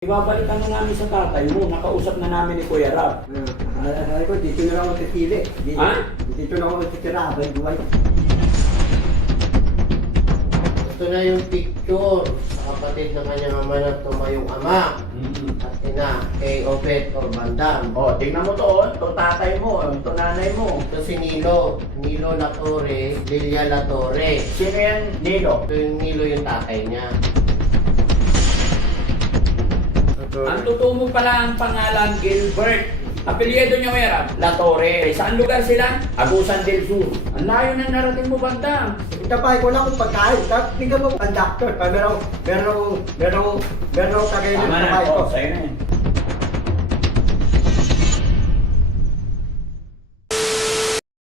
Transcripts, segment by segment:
Ibabalikan na namin sa tatay mo, nakausap na namin ni Kuya Rab. Sabi ko, dito na lang ako titili. Ha? Dito na ako titira, abay duway. Ito na yung picture sa kapatid ng kanyang ama na tumayong ama at ina kay Obet or Bandam. O, tingnan mo to, ito tatay mo, ito nanay mo. Ito si Nilo Latore, Lilia Latore. Sino yan, Nilo? Ito yung Nilo yung tatay niya. Ang totoo mo pala ang pangalan, Gilbert. Apelyido niya, Kuya Rab, Latore. Saan lugar sila? Agusan del Sur. Ang layo na narating mo, Bandam. Itapay ko lang kung pagkain. Tapos bigyan mo ang doctor. Meron tagay ng Tama na, kapay ko. sa'yo na yan.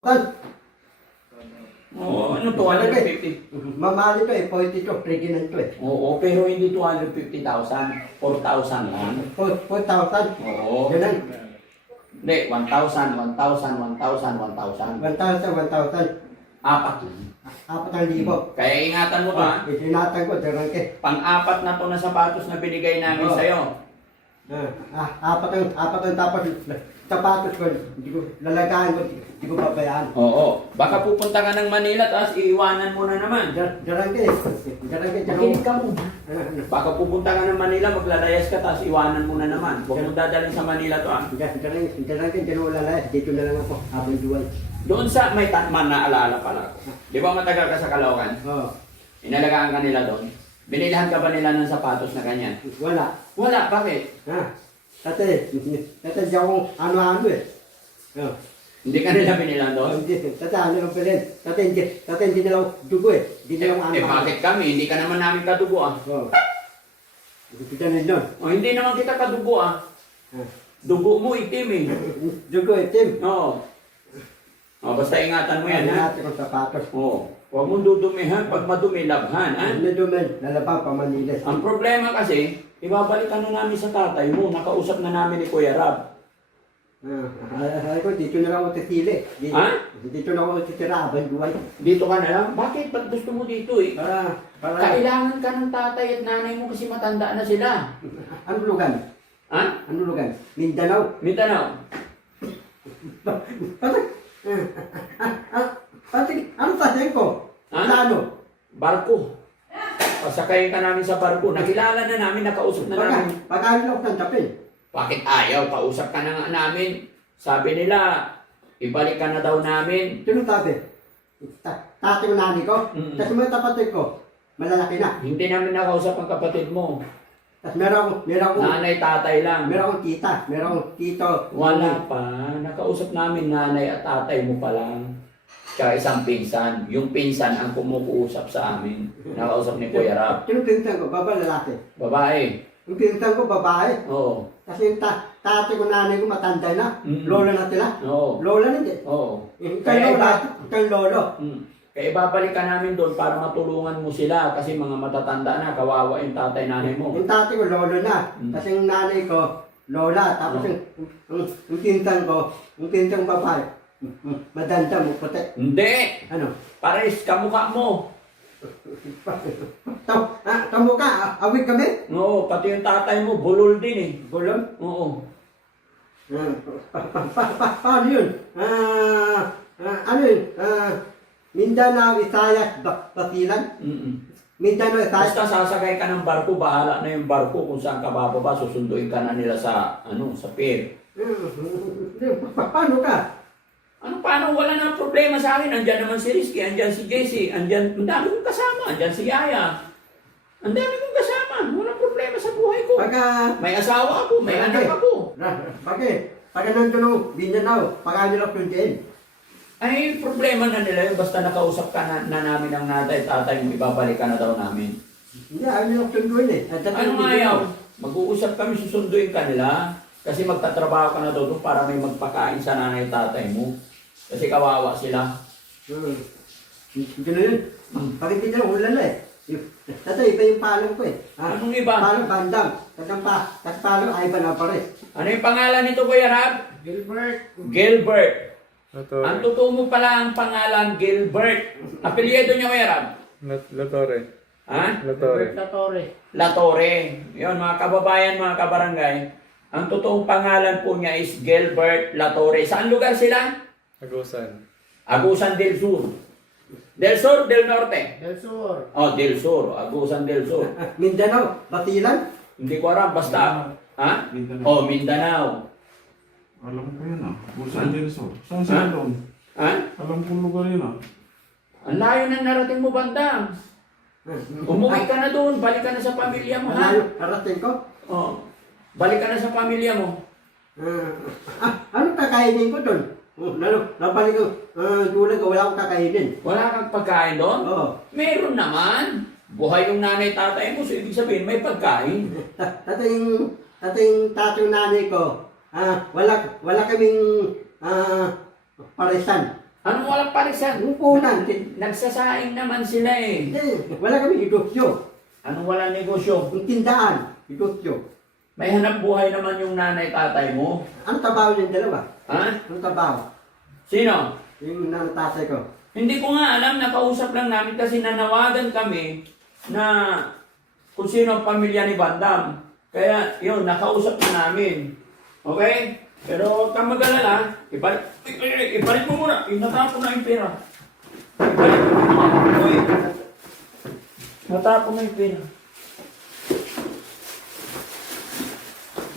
Kan, Oo, ano, 250? mamali to eh, 42, pregnant to eh. Oo, pero hindi 250,000, 4,000 lang. 4,000. Oo. Ganun. Hindi, 1,000, 1,000, 1,000, 1,000. 1,000. Apat lang. 4,000. Kaya ingatan mo ba? Itinatag ko, darang ke. Pang-apat na to na sapatos na binigay namin Oo. sa'yo. Apat ang tapos sapatos ko, hindi ko lalagaan ko, hindi ko pabayaan. Oo. Baka pupunta ka ng Manila tapos iiwanan mo na naman. Darang ke. Makinig ka muna. Baka pupunta ka ng Manila, maglalayas ka tapos iwanan mo na naman. Huwag mo dadalhin sa Manila to ah. Darang ke, dyan wala layas, dito na lang ako, habang duwal. Doon sa may tatman na alaala pala ko. Di ba matagal ka sa Caloocan? Oo. Inalagaan ka nila doon? Binilhan ka ba nila ng sapatos na ganyan? Wala. Wala, bakit? Tate, di akong ano-ano eh. Hindi ka nila binilhan doon? Tate, ano lang pala yun? Tate, hindi nila ako dugo eh. Hindi nila ako ano-ano. Bakit kami? Hindi ka naman namin kadugo ah. Oo. Kita na yun. O, hindi naman kita kadugo ah. Dugo mo itim eh. Dugo eh, Tim. Oo. O, basta ingatan mo yan ha. Natin kong sapatos. Oo. Huwag mong dudumihan. Pag madumi, labhan ha. Ano dumen, lalabang pa Manilas. Ang problema kasi, ibabalikan na namin sa tatay mo. Nakausap na namin ni Kuya Rab. Sabi ko, dito na lang ako titili. Ha? Dito na ako titira, abang duway. Dito ka na lang? Bakit? Ba't gusto mo dito eh? Para, Kailangan ka ng tatay at nanay mo kasi matanda na sila. ano lugan? Ha? Ano lugan? Mindanao. Mindanao. Ano sasayin ko? Ha? Plano? Barko. Pasakayin ka namin sa barko. Nakilala na namin, nakausap na namin. Pagkain ako ng tapin. Bakit ayaw? Kausap ka na nga namin. Sabi nila, ibalik ka na daw namin. Sino sabi? Tate ko nani ko? Mm. Tapos mga tapatid ko, malalaki na. Hindi namin nakausap ang kapatid mo. Tapos meron akong Nanay, tatay lang. tita, meron akong tito. Wala pa. Nakausap namin nanay at tatay mo pa lang. Tsaka isang pinsan. Yung pinsan ang kumukuusap sa amin. Nakausap ni Kuya Rab. Sino pinsan ko? Baba, lalaki. Babae. Yung pinsan ko, babae. Oo. Kasi yung tate ko, nanay ko, matanda na. Mm. Lola na sila. Oo. Lola na din. Oo. Kay lola, kay lolo. Kaya ibabalik ka namin doon para matulungan mo sila kasi mga matatanda na, kawawa yung tatay nanay mo. Yung tate ko, lolo na. Mm. Kasi yung nanay ko, lola. Tapos yung pinsan ko, yung pinsan ko babae, madanda mo, puti. Hindi! Ano? Pares, kamukha mo. Tamo ka, awig kami? Oo, pati yung tatay mo, bulol din eh. Bulong? Oo. Paano yun? Ano yun? Mindanao, Visayas, Basilan? Mindanao, Visayas. Basta sasakay ka ng barko, bahala na yung barko kung saan ka bababa, susunduin ka na nila sa, sa pier. Paano ka? Paano? Wala na problema sa akin. Andyan naman si Rizky, andyan si Jessie, andyan, ang dami kong kasama, andyan si Yaya. Ang dami kong kasama, walang problema sa buhay ko. May asawa ako, may anak ako. Pagka nandun, Mindanao, pagka nila puntiin. Ay, problema na nila yun. Basta nakausap ka na namin ng natay, tatay mo, ibabalik ka na daw namin. Hindi, ayaw nila sunduin eh. Anong ayaw? Mag-uusap kami, susunduin ka nila. Kasi magtatrabaho ka na daw doon para may magpakain sa nanay tatay mo. Kasi kawawa sila. Hindi na yun. Bakit hindi na ulan na eh. Tatay, iba yung palang ko eh. Anong iba? Palang bandam. Tapos palang ay ba na pares. Ano yung pangalan nito, Kuya Rab? Gilbert. Gilbert. Ang totoo mo pala ang pangalan, Gilbert. Apelyido niya, Kuya Rab? Latore. Ha? Gilbert Latore. Latore. Yun, mga kababayan, mga kabarangay. Ang totoong pangalan po niya is Gilbert Latore. Saan lugar sila? Agusan. Agusan del Sur. Del Sur, del Norte. Del Sur. Oh, del Sur. Agusan del Sur. Mindanao, Batilan. Hindi ko alam, basta. Ha? Mindanao. Oh, Mindanao. Alam ko yun ah. Agusan del Sur. Saan sila doon? Ha? Alam ko lugar yun ah. Ang layo ng narating mo, Bandang. Umuwi ka na doon. Balik ka na sa pamilya mo, ha? Malayo, harating ko. Oh. Balik ka na sa pamilya mo. Ano kakainin ko doon? Nabalik ko, tulad ko, wala akong kakainin. Wala kang pagkain doon? Oo. Meron naman. Buhay yung nanay tatay mo, so ibig sabihin may pagkain. Tating nanay ko, wala kaming parisan. Anong walang parisan? Upunan. Nagsasaing naman sila eh. Wala kaming idosyo. Anong walang negosyo? Yung tindahan, idosyo. May hanap buhay naman yung nanay tatay mo. Ano trabaho yung dalawa? Ha? Ano trabaho? Sino? Yung nanay ko. Hindi ko nga alam, nakausap lang namin kasi nanawagan kami na kung sino ang pamilya ni Bandam. Kaya yun, nakausap na namin. Okay? Pero huwag kang mag-alala, ibalik mo muna. Natapon na yung pera. Ibalik mo muna. Uy. Natapon na yung pera.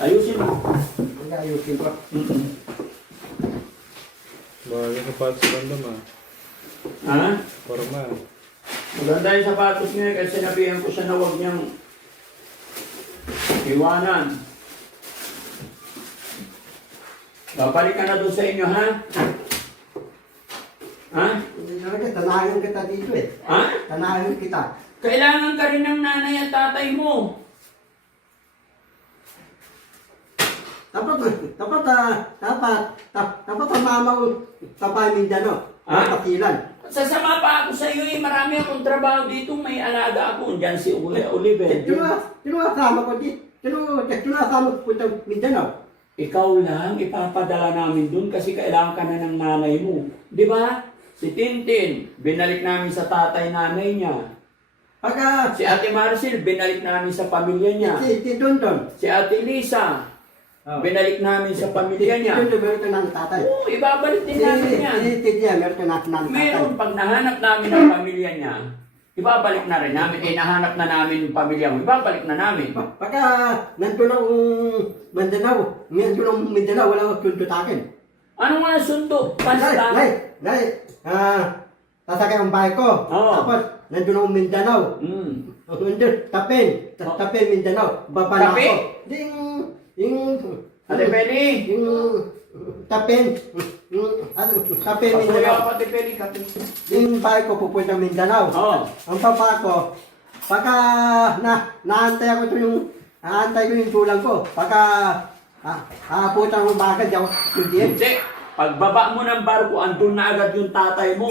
Ayusin mo. Hindi ayusin ko. Mahal yung sapatos sa bandam ah. Ha? Forma. Maganda yung sapatos niya kasi sinabihan ko siya na huwag niyang iwanan. Babalik ka na doon sa inyo, ha? Ha? Hindi talaga, tanayan kita dito eh. Ha? Tanayan kita. Kailangan ka rin ng nanay at tatay mo. Dapat ang mama ko sa Mindanao. Batilan. Sasama pa ako sa iyo eh. Marami akong trabaho dito. May alaga ako. Diyan si Oliver. Sino kasama ko dito? Sino kasama ko sa Mindanao? Ikaw lang, ipapadala namin dun kasi kailangan ka na ng nanay mo. Di ba? Si Tintin, binalik namin sa tatay-nanay niya. Pagka Si Ate Marcel, binalik namin sa pamilya niya. si Dondon. Si Ate Lisa, binalik namin sa pamilya niya. Dondon, meron ka ng tatay. Oo, ibabalik din namin yan. Si Tidia, meron ka ng tatay. Meron, pag nahanap namin ang pamilya niya, ibabalik na rin namin. Eh, nahanap na namin yung pamilya mo, ibabalik na namin. Pagka nandun ang Mindanao, wala akong tunto sa akin. Ano nga sundo? Basta. Sasakay ang bahay ko. Oo. Tapos, nandun ang Mindanao. Nandun, Tapin, Mindanao. Babala Tapi? ako. Yung Ate Penny. Tapin, Tapin, Patuloy Mindanao. ako, Ate Penny. Yung bahay ko pupunta Mindanao. Oo. Ang papa ko, pagka naantay ko yung tulang ko, pagka putang ng bakal, di ako sundiin. Hindi. Pagbaba mo ng barko, andun na agad yung tatay mo.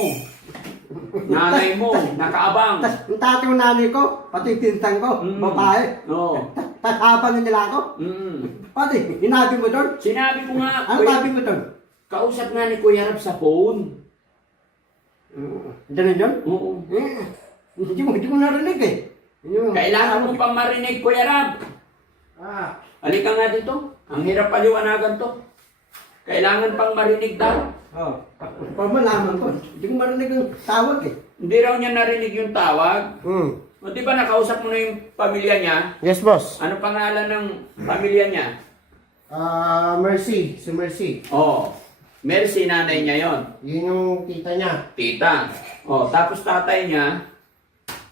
Nanay mo, nakaabang. Tas yung tatay ko, nanay ko, pati yung pinsan ko, babae. Oo. Tas habang nila ako. Pati, hinabi mo doon. Sinabi ko nga, Ano sabi mo doon? kausap nga ni Kuya Rab sa phone. Ganun yun? Oo. Hindi ko narinig eh. Kailangan mo pang marinig, Kuya Rab. Halika nga dito. Ang hirap paliwanagan to. Kailangan pang marinig daw. Pag malaman ko, hindi ko marinig yung tawag eh. Hindi raw niya narinig yung tawag. O di ba nakausap mo na yung pamilya niya? Yes, boss. Ano pangalan ng pamilya niya? Mercy. Si Mercy. Oh, Mercy, nanay niya yon. Yun yung tita niya. Tita. Oh, tapos tatay niya.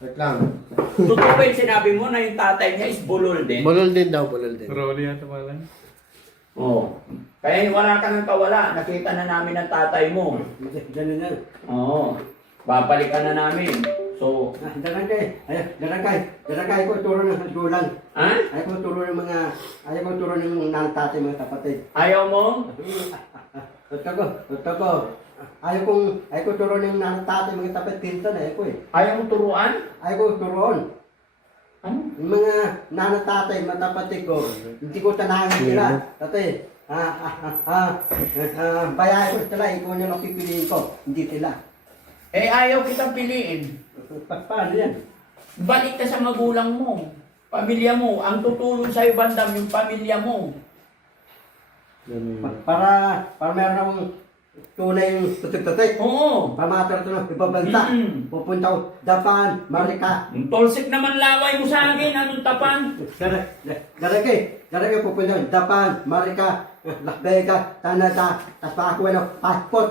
Wait lang. Totoo ba yung sinabi mo na yung tatay niya is bulol din? Bulol din daw, bulol din. Rolly yata pala. Oh. Kaya wala ka ng kawala. Nakita na namin ang tatay mo. Ganun yan. Oo. Babalik ka na namin. So, Daragay ko turo ng gulang. ha? Ayaw ko turo ng nantatay mga kapatid. Ayaw mo? Gusto ko. Ayaw ko turo ng nantatay mga kapatid pinsan ayaw ko eh. Ayaw mo turuan? Ayaw ko turoon. Ano? Yung mga nantatay, mga kapatid ko, hindi ko tanahan sila. Kasi, bayahin ko sila, ikaw nila pipiliin ko, hindi sila. Eh, ayaw kitang piliin. Paano yan? Balik ka sa magulang mo. Pamilya mo. Ang tutulong sa'yo, bandam, yung pamilya mo. Para meron akong tunay yung tutik-tutik. Oo. Para makatulong ng ibang bansa. Pupunta ako Japan, Amerika. Yung tolsik naman laway mo sa akin. Anong tapan? Darake pupunta ako Japan, Amerika, Las Vegas, Canada. Tapos pa ako passport.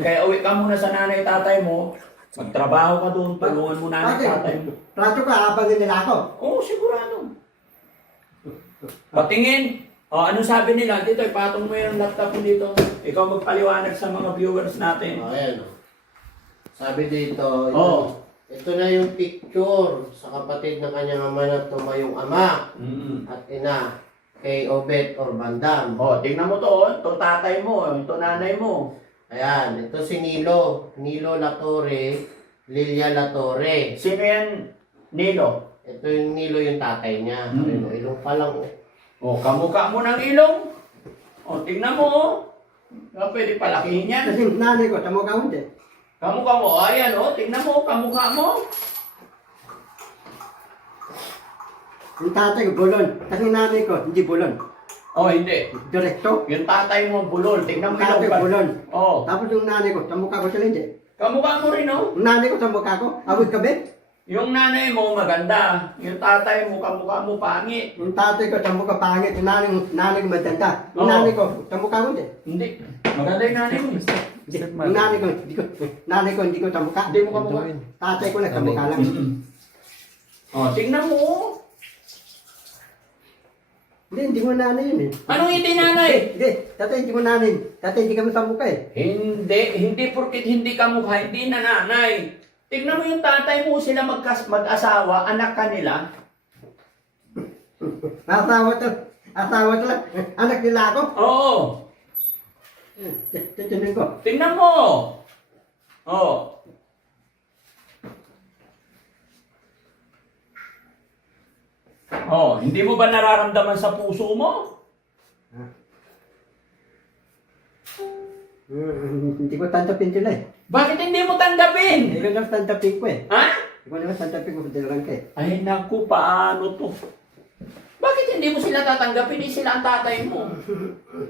Kaya uwi ka muna sa nanay tatay mo. Magtrabaho ka doon. Tulungan mo nanay tatay mo. Prato ka, habangin nila ako. Oo, sigurado. Patingin. O, anong sabi nila? Dito, ipatong mo yung laptop mo dito. Ikaw magpaliwanag sa mga viewers natin. Ayan o. Sabi dito, Oo. ito na yung picture sa kapatid ng kanyang ama na tumayong ama at ina kay Obet or Bandam. O, tingnan mo to. Oh. Ito tatay mo. Ito nanay mo. Ayan, ito si Nilo. Nilo Latore, Lilia Latore. Sino yan? Nilo. Ito yung Nilo yung tatay niya. Ano, ilong pa lang. O, kamukha mo ng ilong. O, tingnan mo. Oh. Pwede palakihin yan. Kasi nanay ko, tamo ka hindi. Kamukha mo. Ayan, o. Tingnan mo. Kamukha mo. Yung tatay ko, bulon. Kasi nanay ko, hindi bulon. O, hindi. Direkto. Yung tatay mo, bulol. Tingnan mo Tatay ko, ilong. bulon. O, Tapos yung nanay ko, tamo ka ko sila hindi. kamukha mo rin, o. Yung nanay ko, tamo ka ko, awit kabe. Yung nanay mo maganda, yung tatay mo kamukha mo pangit. Yung tatay ko, tamo ka pangit. Yung nanay ko matanda. Yung Oo. nanay ko, tamo ka ko hindi. Hindi. Maganda yung nanay mo. Yung nanay ko, hindi ko tamo ka. Hindi mo kamukha. Tatay ko na tamo ka lang. O, tingnan mo. Hindi mo nanay yun eh. Anong hindi nanay? Hindi, tatay hindi mo nanay. Tatay hindi kami tamo ka eh. Hindi porkit hindi kamukha, hindi na nanay. Tingnan mo yung tatay mo, sila mag-asawa, anak kanila. Asawa to lang. Anak nila ako. Oo. Titinin ko. Tingnan mo. Oo. Oh, hindi mo ba nararamdaman sa puso mo? Hindi ko tanggapin sila eh. Bakit hindi mo tanggapin? Hindi ko naman tanggapin ko eh. Ha? Hindi ko naman tanggapin ko dalagan ka eh. Ay naku, paano to? Bakit hindi mo sila tatanggapin? Hindi sila ang tatay mo.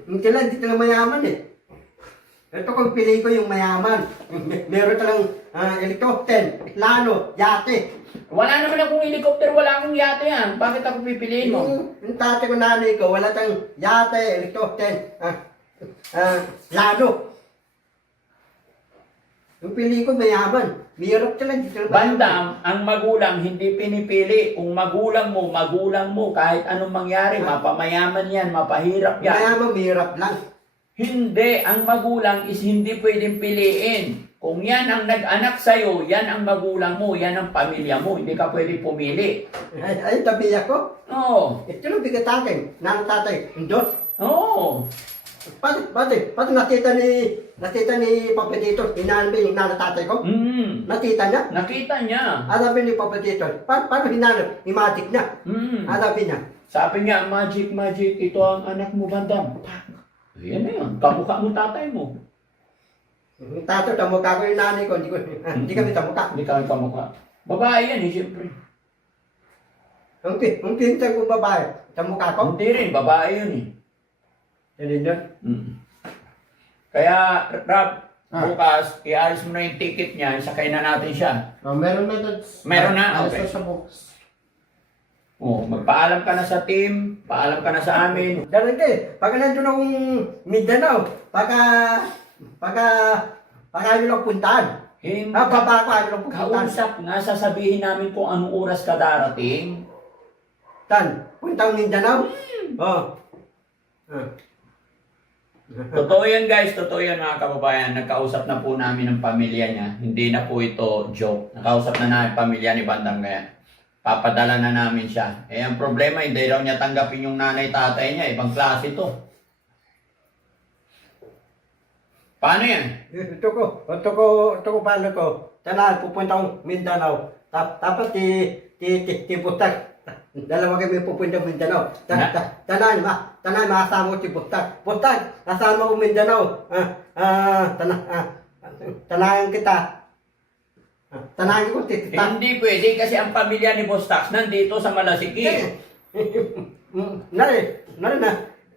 Hindi sila mayaman eh. Ito kung pili ko yung mayaman. Meron talang helicopter, plano, yate. Wala naman akong helicopter, wala akong yate yan. Bakit ako pipiliin mo? Yung tatay ko, nanay ko, wala tang yate, helicopter, plano. Yung pili ko mayaman. Mahirap sila, hindi sila mayaman. Bandam, ang magulang hindi pinipili. Kung magulang mo, kahit anong mangyari, mapamayaman yan, mapahirap yan. Mayaman, mahirap lang. Hindi, ang magulang is hindi pwedeng piliin. Kung yan ang nag-anak sa'yo, yan ang magulang mo, yan ang pamilya mo, hindi ka pwedeng pumili. Ay, tabi ako. Oo. Ito lang bigat akin. Nanang tatay, indot. Oo. Pati nakita ni Papa Dito, hinanap yung nanang tatay ko. Nakita niya. Nakita niya. Hanapin ni Papa Dito. Paano hinanap? Imatik niya. Hanapin niya. Sabi niya, magic, ito ang anak mo, Bandam. Yan na yun. Kamukha mo tatay mo. Tato, tamukha ko yung nanay ko. Hindi kami tamukha. Hindi kami kamukha. Babae yan eh, siyempre. Ang pinsan kong babae, tamukha ko. Hindi rin, babae yun eh. Yan yun. Kaya, Rob, bukas, i-ayos mo na yung ticket niya, isakay na natin siya. Meron na doon. Meron na? Alas Okay. na sa box. Oh, magpaalam ka na sa team, paalam ka na sa amin. Ganun ka pag nandun akong Mindanao, pagka ayaw lang puntahan. Baba ko, ayaw lang puntahan. Kausap nga, sasabihin namin kung anong oras ka darating. Puntang Mindanao? Oo. Totoo yan guys, totoo yan mga kababayan. Nagkausap na po namin ang pamilya niya. Hindi na po ito joke. Nakausap na namin pamilya ni Bandam kaya papadala na namin siya. Eh ang problema, hindi raw niya tanggapin yung nanay-tatay niya. Ibang klase to. Paano yan? Ito ko paano ko. Tanan, pupunta akong Mindanao. Tapos ti Butag. Dalawa kami pupunta Mindanao. Tanan, makasama ko si Butag. Butag, kasama ko Mindanao. Tanahan kita. Tanahin ko, Hindi pwede kasi ang pamilya ni Boss Tax nandito sa Malasiki. na.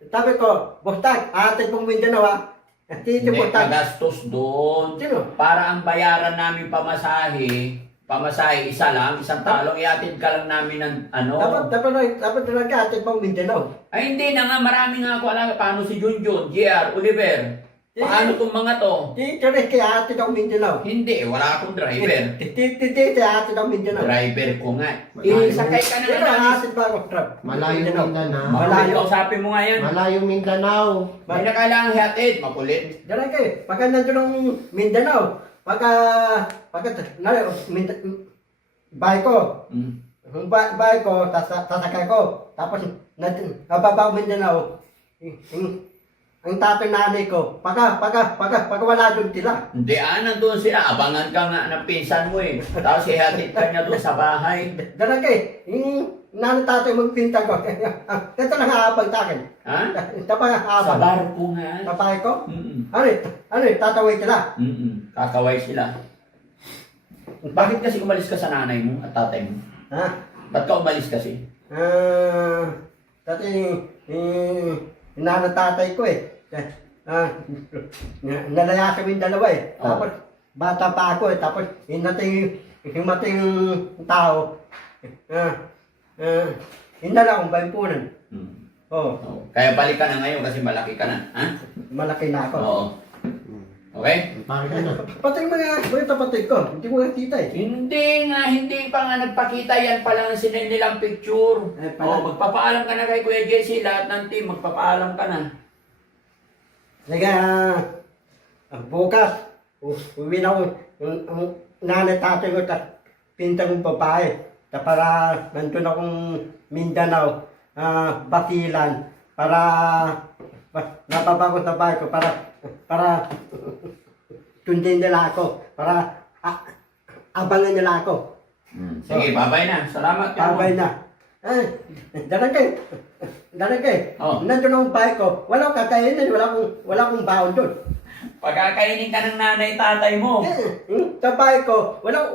Sabi ko, Bostag, atin pong Mindanao ha. Tito Hindi, Bostag. magastos doon. Sino? Para ang bayaran namin pamasahe, isa lang, isang talong, iatid ka lang namin ng ano. Dapat talaga atin pong Mindanao. Ay hindi na nga, marami nga ako alam paano si Junjun, JR, Oliver. Paano itong mga to? Dito rin kaya atin ang Mindanao. Hindi, wala akong driver. Dito atin ang Mindanao. Driver ko nga. Sakay ka na Dito nga namin. atin ba ako truck? Malayo Mindanao. Malayo, kausapin mo nga yan. Malayo Mindanao. May na kailangan hiatid, makulit. Diyan kayo, pagka nandun ang Mindanao, pagka, bahay ko, Hmm. bahay ko, sasakay ko, tapos, nababa ko Mindanao, ang tatay nanay ko, pagka wala doon sila. Hindi, nandun sila. Abangan ka nga ng pinsan mo eh. Tapos ihatid ka niya doon sa bahay. Diyan kayo, yung nanay tatay magpinta ko, ito lang haabang sa akin. Ha? Ito pa Sa haabang. barko nga. Sa bahay ko, Mm-mm. ano, tataway sila. Mm-mm. Kakaway sila. Bakit kasi umalis ka sa nanay mo at tatay mo? Ha? Ba't ka umalis kasi? Dati, nanay ko eh. Nalaya kami dalawa eh. Oh. Tapos, bata pa ako eh. Tapos, himating tao. Hinala akong baypunan. Hmm. Oo, Oh. Kaya balik ka na ngayon kasi malaki ka na. Ha? malaki na ako. Oo. Okay? Parang na. Pati mga kapatid ko, hindi mo nakita eh. Hindi pa nga nagpakita yan pa lang sinend nilang picture. Magpapaalam ka na kay Kuya Jesse, lahat ng team, magpapaalam ka na. Kaya, bukas, uwi na ako, ang nanay tatay ko, pintang kong babae, para nandun akong Mindanao, Basilan, para napaba ko sa bahay ko, para tundin nila ako, para abangan nila ako. Sige, babay na. Salamat ka. Babay na. Dalang kayo. Oh. Nandun akong bahay ko, walang kakainin, wala akong baon doon. Pagkakainin ka ng nanay tatay mo. Sa bahay ko, wala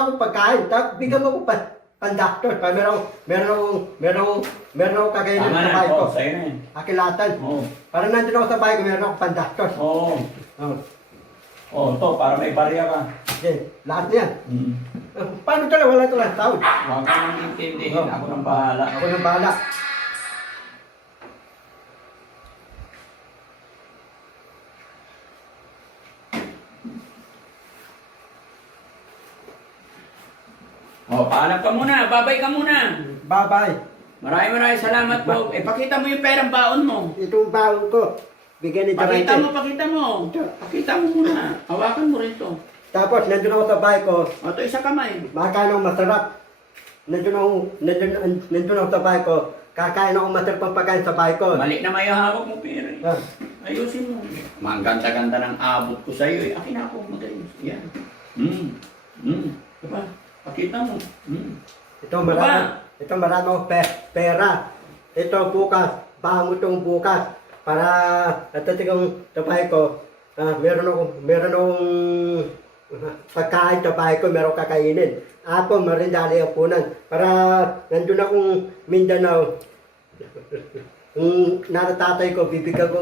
akong pagkain. Bigyan mo ko pandaktor. Meron akong kakainin Tama sa na. bahay ko. Sa'yo na yan. Akilatan. Oo. Para nandun ako sa bahay ko, meron akong pandaktor. Oo. To, para may barya ka. Okay, lahat na yan. Mm. Paano talaga? Wala talaga tawad. Huwag ka nang intindihin. Oh. Ako nang bahala. Ako nang bahala. Paalam ka muna. Babay ka muna. Bye-bye. Maraming salamat po. Pakita mo yung perang baon mo. Itong baon ko, bigyan ni Pakita Jarete. mo. Pakita mo muna. Hawakan mo rin to. Tapos, nandun ako sa bahay ko, Ito isa kamay. makain ako masarap. Nandun ako sa bahay ko, kakain ako masarap ang pagkain sa bahay ko. Mali na may hawak mo pera. Ah, Ayusin mo. Ang ganda-ganda ng abot ko sa'yo eh. Akin ako. Magaling. Yan. Diba? Pakita mo. Ito marami akong pera. Ito bukas, bango itong bukas. Para natatikang sa bahay ko, meron akong pagkain sa bahay ko, meron kakainin. Apo, marindali ang punan. Para nandun akong Mindanao, tatay ko, bibigyan ko,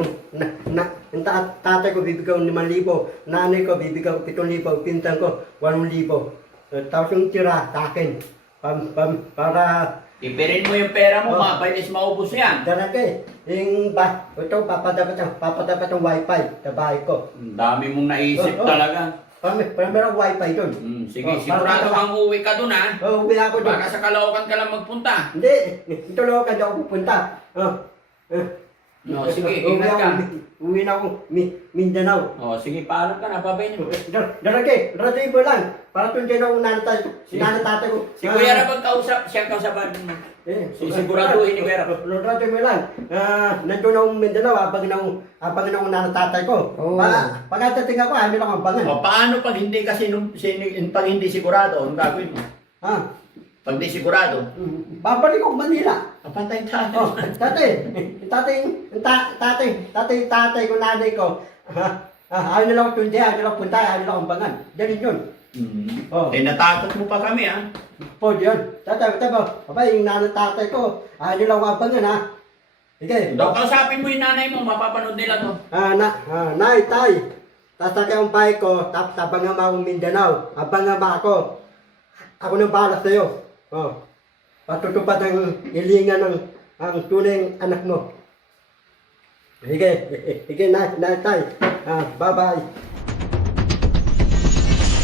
tatay ko, bibigyan ko 5,000. Nanay ko, bibigyan ko 7,000. Pinsan ko, 8,000. Tapos yung tira, sa akin. Para, Ipirin mo yung pera mo. Mabilis maubos yan. daragay. Ito, papadapat ang wifi sa bahay ko. Ang dami mong naisip talaga. Para meron wifi doon. Sige, Oh, sigurado para- kang uuwi ka dun ha. Uwi ako doon. Baka sa Caloocan ka lang magpunta. Hindi, ito lang ako ako pupunta. No, sige, ingat ka. Uwi na ako Mindanao. Sige, paalam ka na. Babay niyo. Daragay, mo lang. Para tundihan ako nanatay ko. Si Kuya Rab ang kausap. Siya ang kausapan mo. Siguraduhin ni Kuya Rab. Radio mo lang. Nandun akong Mindanao, abangan ako nanatay ko. Oo. Pagkatating ako, amin ako abangan. Paano pag hindi kasi pag hindi sigurado, ang gagawin mo? Pag di sigurado, Babalik ako Manila. papantay tayo. Tatay ko, nanay ko. Ayaw nila ako tundi, ayaw nila ako punta, ayaw nila akong bangan. Ganun yun. Oh. Eh, natakot mo pa kami, ha? Po, yun. Tatay, abay, yung tatay ko, ano lang abangan, ha? Sige. Daw, kausapin mo yung nanay mo, mapapanood nila to. Nay, tay, sasakay ang bike ko, tabang nga akong Mindanao, abang nga ako. Ako nang bahala sa'yo. Oh. Patutupad ang ilingan ng ang tunay anak mo. Sige, nay, tay. Bye-bye.